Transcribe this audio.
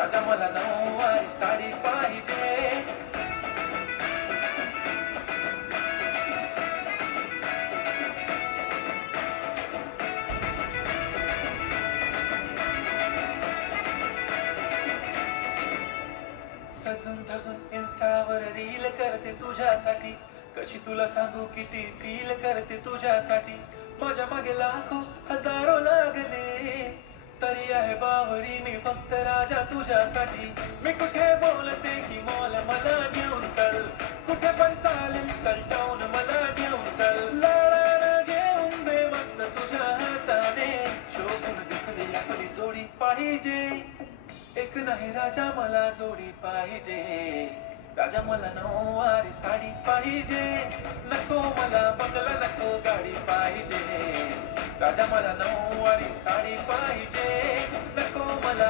राजा मला नऊवारी साडी पाहिजे. सजून धजून इन्स्टावर रील करते तुझ्यासाठी, कशी तुला सांगू किती फील करते तुझ्यासाठी. माझ्या मागे लाखो हजारो लागले, तरी आहे बावरी मी फक्त राजा तुझ्यासाठी. मी कुठे बोलते की मॉल मला घेऊन चल, कुठे पण चालेल चल टाऊन मला घेऊन चल. लाडाला घेऊन दे मस्त तुझ्या हाताने, शोभून दिसली आपली जोडी पाहिजे. एक नाही राजा मला जोडी पाहिजे. राजा मला नऊवारी साडी पाहिजे. नको मला बंगला नको गाडी पाहिजे. राजा मला नऊवारी साडी पाहिजे. नको मला